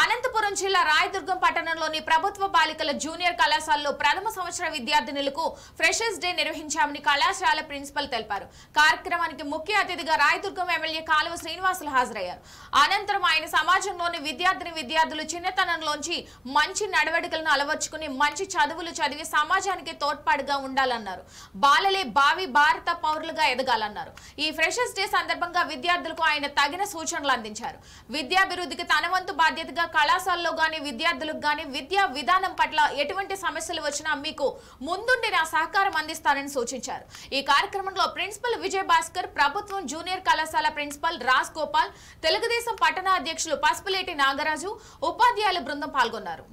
అనంతపురం జిల్లా రాయదుర్గం పట్టణంలోని ప్రభుత్వ బాలికల జూనియర్ కళాశాలలో ప్రథమ సంవత్సర విద్యార్థినులకు ఫ్రెషర్స్ డే నిర్వహించామని కళాశాల ప్రిన్సిపల్ తెలిపారు. కార్యక్రమానికి ముఖ్య అతిథిగా రాయదుర్గం ఎమ్మెల్యే కాలువ శ్రీనివాసులు హాజరయ్యారు. అనంతరం ఆయన సమాజంలోని విద్యార్థులు చిన్నతనంలోంచి మంచి నడవడికలను అలవర్చుకుని మంచి చదువులు చదివి సమాజానికి తోడ్పాటుగా ఉండాలన్నారు. బాలలే భావి భారత పౌరులుగా ఎదగాలన్నారు. ఈ ఫ్రెషర్స్ డే సందర్భంగా విద్యార్థులకు ఆయన తగిన సూచనలు అందించారు. విద్యాభివృద్ధికి తన వంతు బాధ్యతగా కళాశాలలో గాని విద్యార్థులకు గాని విద్యా విధానం పట్ల ఎటువంటి సమస్యలు వచ్చినా మీకు ముందుండి నా సహకారం అందిస్తానని సూచించారు. ఈ కార్యక్రమంలో ప్రిన్సిపల్ విజయ్ భాస్కర్, ప్రభుత్వం జూనియర్ కళాశాల ప్రిన్సిపల్ రాజ్ గోపాల్, తెలుగుదేశం పట్టణ అధ్యక్షులు పసుపులేటి నాగరాజు, ఉపాధ్యాయుల బృందం పాల్గొన్నారు.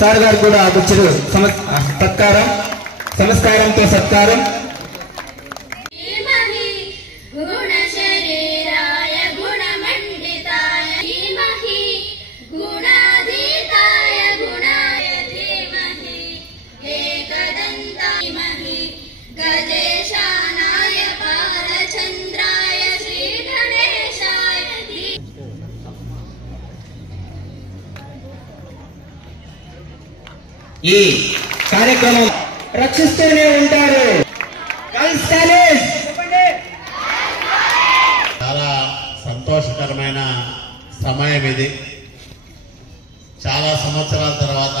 సార్ గారు కూడా వచ్చారు. సంస్కారంతో సత్కారం. ఈ కార్యక్రమం రక్షిస్తూనే ఉంటారు. చాలా సంతోషకరమైన సమయం ఇది. చాలా సంవత్సరాల తర్వాత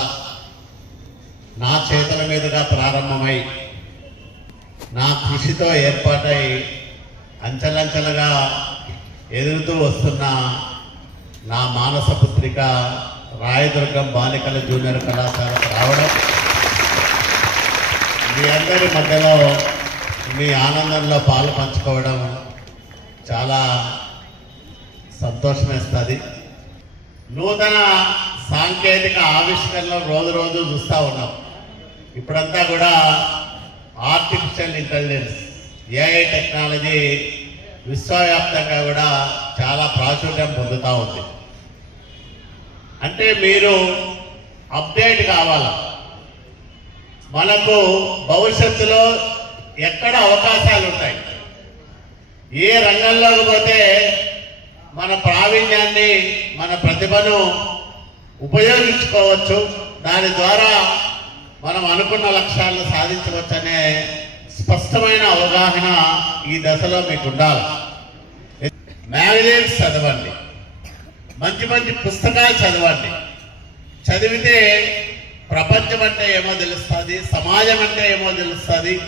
నా చేతుల మీదుగా ప్రారంభమై నా కృషితో ఏర్పాటై అంచెలంచెలుగా ఎదుగుతూ వస్తున్న నా మానస పుత్రిక రాయదుర్గం బాలికల జూనియర్ కళాశాలకు రావడం, మీ అందరి మధ్యలో మీ ఆనందంలో పాలు పంచుకోవడం చాలా సంతోషమేస్తుంది. నూతన సాంకేతిక ఆవిష్కరణలు రోజు రోజు చూస్తూ ఉన్నాం. ఇప్పుడంతా కూడా ఆర్టిఫిషియల్ ఇంటెలిజెన్స్, ఏఐ టెక్నాలజీ విశ్వవ్యాప్తంగా కూడా చాలా ప్రాచుర్యం పొందుతూ ఉంది. అంటే మీరు అప్డేట్ కావాలి. మనకు భవిష్యత్తులో ఎక్కడ అవకాశాలు ఉంటాయి, ఏ రంగంలోకి పోతే మన ప్రావీణ్యాన్ని, మన ప్రతిభను ఉపయోగించుకోవచ్చు, దాని ద్వారా మనం అనుకున్న లక్ష్యాలను సాధించవచ్చనే స్పష్టమైన అవగాహన ఈ దశలో మీకు ఉండాలి. మ్యాగజైన్స్ చదవండి, మంచి మంచి పుస్తకాలు చదవండి. చదివితే ప్రపంచం అంటే ఏమో తెలుస్తుంది, సమాజం అంటే ఏమో తెలుస్తుంది.